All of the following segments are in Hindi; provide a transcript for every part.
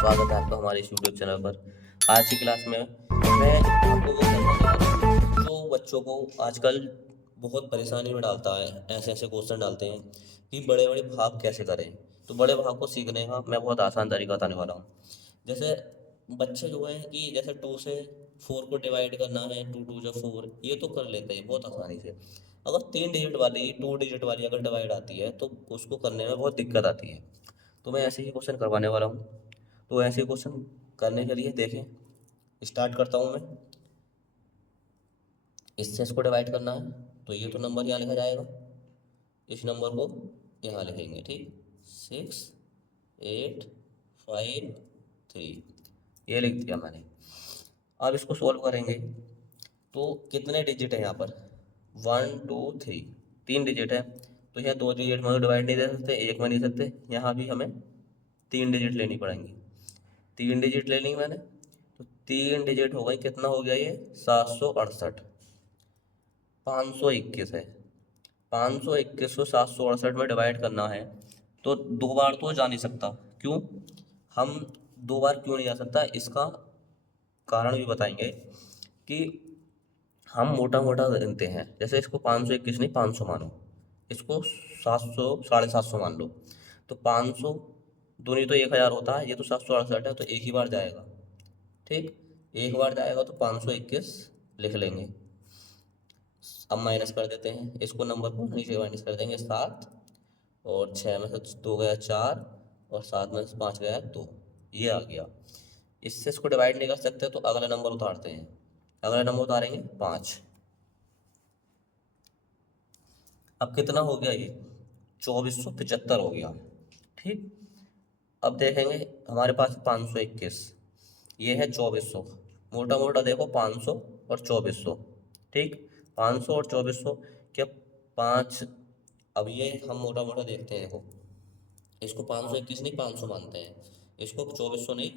स्वागत है आपका हमारे इस यूट्यूब चैनल पर। आज की क्लास में मैं आपको वो करने जा रहा हूँ जो बच्चों को आजकल बहुत परेशानी में डालता है। ऐसे ऐसे क्वेश्चन डालते हैं कि बड़े बड़े भाग कैसे करें। तो बड़े भाग को सीखने का मैं बहुत आसान तरीका बताने वाला हूँ। जैसे बच्चे जो हैं कि जैसे 2 से 4 को डिवाइड करना है, 2 2 जो 4, ये तो कर लेते हैं बहुत आसानी से। अगर 3 डिजिट वाली 2 डिजिट वाली अगर डिवाइड आती है तो उसको करने में बहुत दिक्कत आती है। तो मैं ऐसे ही क्वेश्चन करवाने वाला हूँ। तो ऐसे क्वेश्चन करने के लिए देखें, स्टार्ट करता हूँ मैं। इससे इसको डिवाइड करना है तो ये तो नंबर यहाँ लिखा जाएगा, इस नंबर को यहाँ लिखेंगे, ठीक। 6 8 5 3, ये लिख दिया मैंने। अब इसको सॉल्व करेंगे तो कितने डिजिट है यहाँ पर? 1 2 3, 3 डिजिट है। तो यहाँ 2 डिजिट में डिवाइड नहीं दे सकते, एक में नहीं सकते, यहाँ भी हमें 3 डिजिट लेनी पड़ेंगी। 3 डिजिट ले ली मैंने, तो 3 डिजिट हो गई, कितना हो गया ये? 768। 521 है। 521 को 768 में डिवाइड करना है तो 2 बार तो जा नहीं सकता। क्यों? हम 2 बार क्यों नहीं जा सकता, इसका कारण भी बताएंगे कि हम मोटा मोटा गिनते हैं। जैसे इसको 521 नहीं 500 मानो, इसको 700 750 मान लो। तो 500 दूनी तो 1000 होता है, ये तो 768 है, तो एक ही बार जाएगा, ठीक। एक बार जाएगा तो 521 लिख लेंगे। अब माइनस कर देते हैं, इसको नंबर को नीचे माइनस कर देंगे। 7 और 6 में से 2 गया 4 और 7 में से 5 गया 2, ये आ गया। इससे इसको डिवाइड नहीं कर सकते तो अगला नंबर उतारते हैं। अगला नंबर उतारेंगे 5। अब कितना हो गया ये? 2475 हो गया, ठीक। अब देखेंगे हमारे पास 521, ये है 2400। मोटा मोटा देखो 500 और 2400, ठीक। 500 और 2400 क्या? 5। अब ये हम मोटा मोटा देखते हैं, देखो इसको 521 नहीं 500 मानते हैं, इसको 2400 नहीं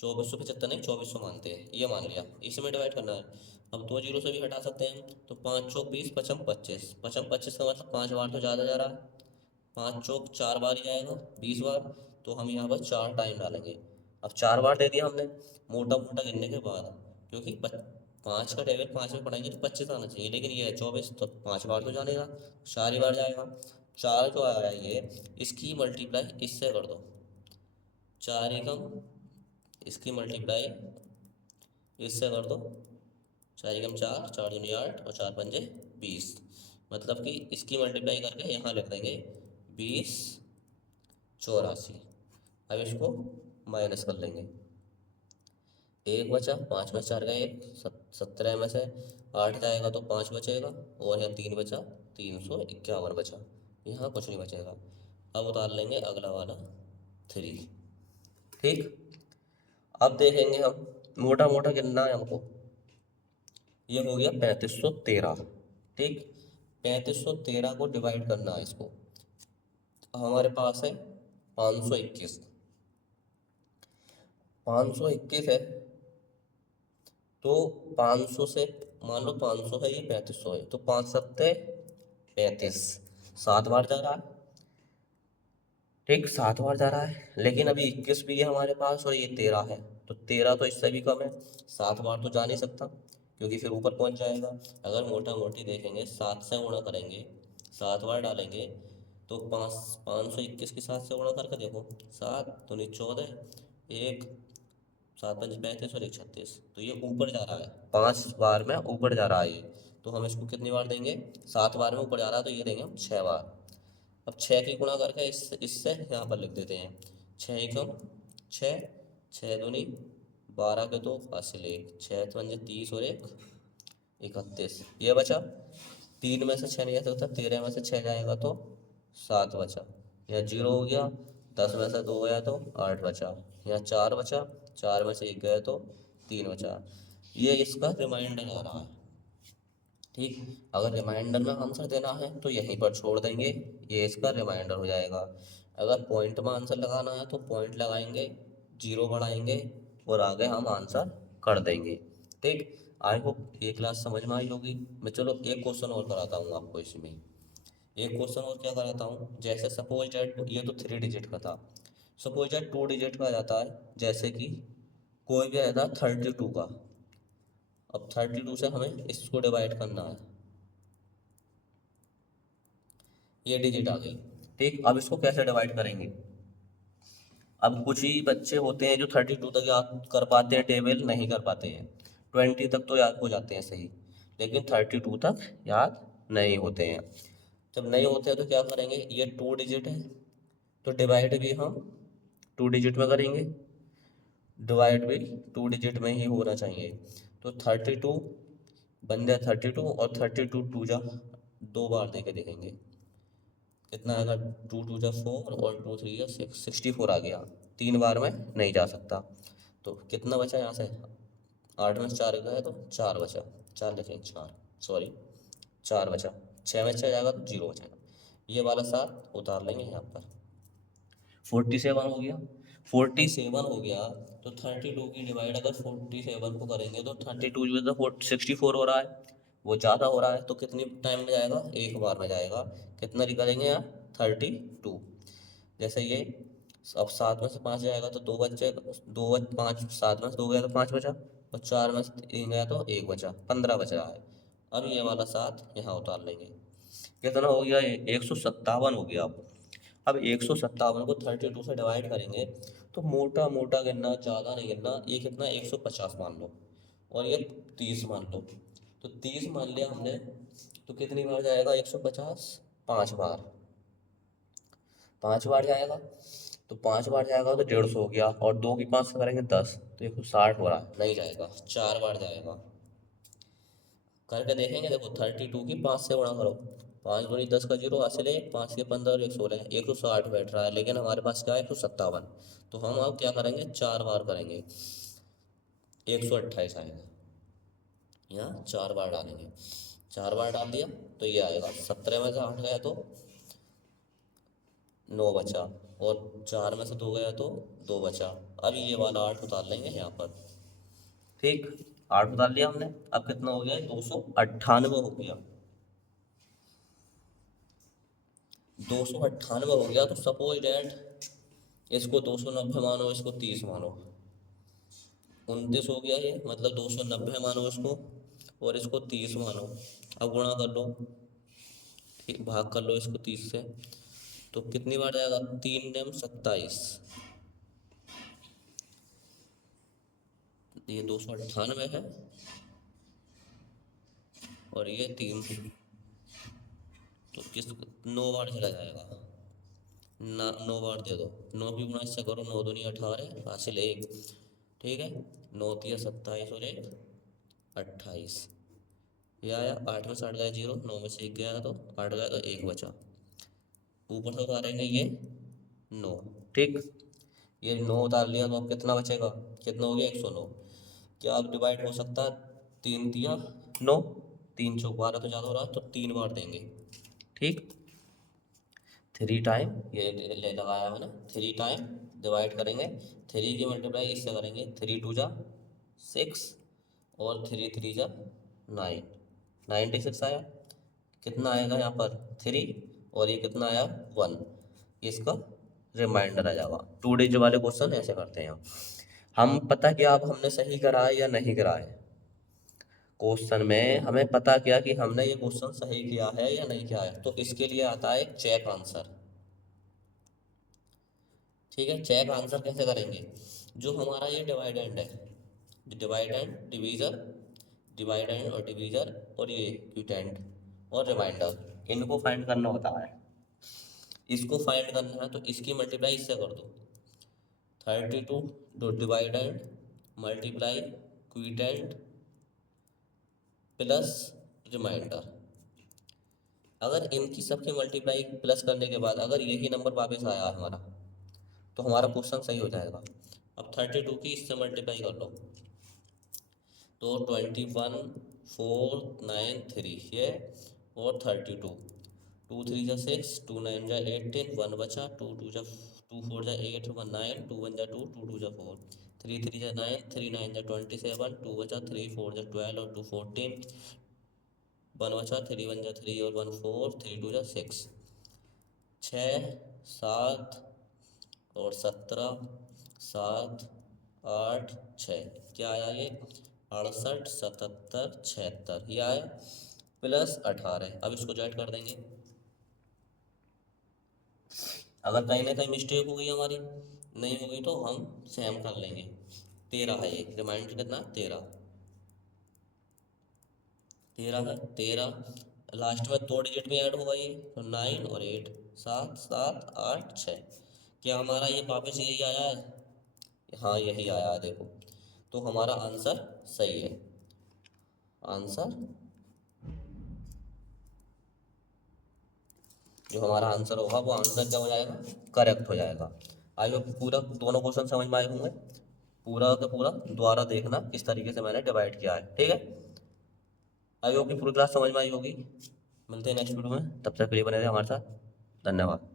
2475 नहीं 2400 मानते हैं, ये मान लिया। इसी में डिवाइड करना है। अब 2 जीरो से भी हटा सकते हैं, तो 5 चौक 20 पचम 25, पचम 25 का मतलब 5 बार तो ज़्यादा जा रहा है। 5 चौक 4 बार ही आएगा, 20 बार। तो हम यहाँ पर 4 टाइम डालेंगे। अब 4 बार दे दिया हमने मोटा मोटा गिनने के बाद, क्योंकि 5 का टेबल 5 में पढ़ाएंगे तो 25 आना चाहिए, लेकिन ये है 24, तो 5 बार तो जानेगा, 4 ही बार जाएगा। 4 जो आया ये, इसकी मल्टीप्लाई इससे कर दो, 4 एकम, इसकी मल्टीप्लाई इससे कर दो, 4 एकम 4, 4 दूनी 8 और 4 पंजे 20। मतलब कि इसकी मल्टीप्लाई करके यहाँ लिख देंगे 20 84। अब इसको माइनस कर लेंगे, एक बचा, 5 में 4 गए 1, 17 में से 8 जाएगा तो 5 बचेगा, और यहाँ 3 बचा, 351 बचा, यहाँ कुछ नहीं बचेगा। अब उतार लेंगे अगला वाला 3, ठीक। अब देखेंगे हम, मोटा मोटा गिनना है हमको। ये हो गया 3513, ठीक। 3513 को डिवाइड करना है इसको। हमारे पास है 521, 521 है, तो 500 से मान लो 500 है, ये 3500 है, तो 5 सत्ते 35, 7 बार जा रहा है, ठीक। 7 बार जा रहा है, लेकिन अभी 21 भी है हमारे पास और ये 13 है, तो 13 तो इससे भी कम है। 7 बार तो जा नहीं सकता, क्योंकि फिर ऊपर पहुंच जाएगा। अगर मोटा मोटी देखेंगे, 7 से गुणा करेंगे, 7 बार डालेंगे, तो 521 के 7 से गुणा करके देखो, 7 दूनी 14, एक 7 पंच 35 और 1 36, तो ये ऊपर जा रहा है, 5 बार में ऊपर जा रहा है ये। तो हम इसको कितनी बार देंगे? 7 बार में ऊपर जा रहा है, तो ये देंगे हम 6 बार। अब 6 की गुणा करके इससे यहाँ पर लिख देते हैं, 6 एकम 6, 6 दूनी 12 के 2 हासिल 1, 6 पंजे 30 और 1 31, ये बचा। 3 में से 6 नहीं जा सकता, 13 में से 6 जाएगा तो 7 बचा, यह 0 हो गया। 10 में से 2 गया तो 8 बचा, यहाँ 4 बचा, 4 में से 1 गया तो 3 बचा। ये इसका रिमाइंडर आ रहा है, ठीक। अगर रिमाइंडर में आंसर देना है तो यहीं पर छोड़ देंगे, ये इसका रिमाइंडर हो जाएगा। अगर पॉइंट में आंसर लगाना है तो पॉइंट लगाएंगे, जीरो बढ़ाएंगे और आगे हम आंसर कर देंगे, ठीक। आई होप ये क्लास समझ में आई होगी। मैं चलो एक क्वेश्चन और कराता हूँ आपको इसमें। एक क्वेश्चन और क्या कराता हूँ, जैसे सपोज डेट, ये तो 3 डिजिट का था। सपोज यार 2 डिजिट का आ जाता है, जैसे कि कोई भी रहता है 32 का। अब 32 से हमें इसको डिवाइड करना है, ये डिजिट आ गई। ठीक, अब इसको कैसे डिवाइड करेंगे? अब कुछ ही बच्चे होते हैं जो 32 तक याद कर पाते हैं, टेबल नहीं कर पाते हैं। 20 तक तो याद हो जाते हैं सही, लेकिन 32 तक याद नहीं होते हैं। जब नहीं होते हैं तो क्या करेंगे? ये 2 डिजिट है, तो डिवाइड भी हम 2 डिजिट में करेंगे, डिवाइड भी 2 डिजिट में ही होना चाहिए। तो 32 बन जाए 32, और 32 टू जा 2 बार दे के देखेंगे कितना आएगा। 2 टू जा 4 और 2 3 जा 6, 64 आ गया। 3 बार में नहीं जा सकता। तो कितना बचा यहाँ से? 8 में से 4 गया तो 4 बचा। 4 लिखें, 4, सॉरी 4 बचा। 6 में 6 जाएगा तो 0 बचेगा। ये वाला 7 उतार लेंगे यहाँ पर। 47 हो गया। 47 हो गया तो 32 की डिवाइड अगर 47 को करेंगे तो 32 में तो 64 हो रहा है, वो ज़्यादा हो रहा है, तो कितनी टाइम में जाएगा? एक बार में जाएगा। कितना निकालेंगे यहाँ? 32। जैसे ये अब 7 में से 5 जाएगा तो 2 बच्चे, 5, 7 में से 2 गया तो 5 बचा, और 4 में से 3 गया तो 1 बचा, 15 बच रहा है। अब ये वाला 7 यहाँ उतार लेंगे। कितना हो गया? 157 हो गया। अब 157 को 32 से डिवाइड करेंगे तो मोटा मोटा गिनना, ज़्यादा नहीं गिनना। ये कितना? 150 मान लो, और ये 30 मान लो। तो 30 मान लिया हमने, तो कितनी बार जाएगा 150? 5 बार। 5 बार जाएगा, तो 5 बार जाएगा तो 150 हो गया, और 2 की 5 से करेंगे 10, तो 160 हो रहा है। नहीं जाएगा, 4 बार जाएगा। करके देखेंगे, देखो 32 की 5 से गुणा करो, 5 दूनी 10 का 0 हासिल है, 5 के 15 और 116, 160 बैठ रहा है, लेकिन हमारे पास क्या है? 157। तो हम अब क्या करेंगे? 4 बार करेंगे, 128 आएगा। यहाँ 4 बार डालेंगे, 4 बार डाल दिया तो ये आएगा। 17 में से 8 गया तो 9 बचा, और 4 में से 2 गया तो 2 बचा। अब ये वाला 8 उतार लेंगे यहाँ पर। ठीक, 8 उतार लिया हमने। अब कितना हो गया? 298 हो गया। 298 हो गया, तो सपोज डैट इसको 290 मानो, इसको 30 मानो, 29 हो गया ये, मतलब 290 मानो इसको, और इसको 30 मानो। अब गुणा कर लो, ठीक, भाग कर लो इसको 30 से, तो कितनी बार जाएगा? 3 नेम 27, ये 298 है, और ये 3, तो किस 9 बार चला जाएगा ना। 9 बार दे दो, 9 की गुणा इससे करो, 9 दूनी 18 हासिल 1। ठीक है, 9 तिया 27 और 1 28। ये आया। 8 में से 8 गया 0, 9 में से 1 गया तो 8 गया तो 1 बचा। ऊपर से उतारेंगे ये 9। ठीक, ये 9 उतार लिया तो अब कितना बचेगा? कितना हो गया? 109। क्या अब डिवाइड हो सकता है? 3 दिया 9, 3 चौक 12 तो ज़्यादा हो रहा है, तो 3 बार देंगे। ठीक, 3 टाइम, ये ले लगाया मैंने, 3 टाइम डिवाइड करेंगे। 3 की मल्टीप्लाई इससे करेंगे, 3 टू जा 6, और 3 3 जा 9, 96 आया। कितना आएगा यहाँ पर? 3, और ये कितना आया? 1। इसका रिमाइंडर आ जाएगा। 2 डिजिट वाले क्वेश्चन ऐसे करते हैं हम। पता क्या अब हमने सही करा है या नहीं करा है? क्वेश्चन में हमें पता क्या कि हमने ये क्वेश्चन सही किया है या नहीं किया है, तो इसके लिए आता है चेक आंसर। ठीक है, चेक आंसर कैसे करेंगे? जो हमारा ये डिवाइडेंड है, divide and divisor, divide and और डिवीजर, और ये क्विटेंड और रिमाइंडर, इनको फाइंड करना होता है। इसको फाइंड करना है तो इसकी मल्टीप्लाई इससे कर दो। 32 डो divide and multiply quotient plus remainder. अगर इनकी सबकी मल्टीप्लाई प्लस करने के बाद अगर यही नंबर वापस आया हमारा, तो हमारा क्वेश्चन सही हो जाएगा। अब 32 की इससे मल्टीप्लाई कर लो, तो 21 4 9 3 ये, और 32, 2 3 जा 6, 2 9 जा 18, 1 बचा, 2 2 जा 2 4 जा 8, 1 9, 2 1 जा 2, 2 2 जा 4, 3 3 जा 9, 3 9 जा 27, 2 बचा, 3 4 जा 12 और 2 14, 1 बचा, 3 1 जा 3 और 1 4, 3 2 जा 6, 6 7 और 17, 7, 8, 6, क्या आया ये 68, 77, 76 ये आया, प्लस 18। अब इसको ज्वाइन कर देंगे। अगर कहीं ना कहीं मिस्टेक हो गई हमारी, नहीं होगी तो हम सेम कर लेंगे। 13 है ये, रिमाइंडर कितना 13, 13 है। 13 लास्ट में 2 डिजिट में ऐड होगा ये, तो 9 और 8, 7, 7, 8, 6। क्या हमारा ये वापस यही आया है? हाँ यही आया है, देखो। तो हमारा आंसर सही है। आंसर, जो हमारा आंसर होगा वो आंसर क्या हो जाएगा, करेक्ट हो जाएगा। आई होप पूरा दोनों क्वेश्चन समझ में आए होंगे। पूरा का पूरा दोबारा देखना किस तरीके से मैंने डिवाइड किया है, ठीक है। आई होप की पूरी क्लास समझ में आई होगी। मिलते हैं नेक्स्ट वीडियो में, तब तक के लिए बने रहे हमारे साथ। धन्यवाद।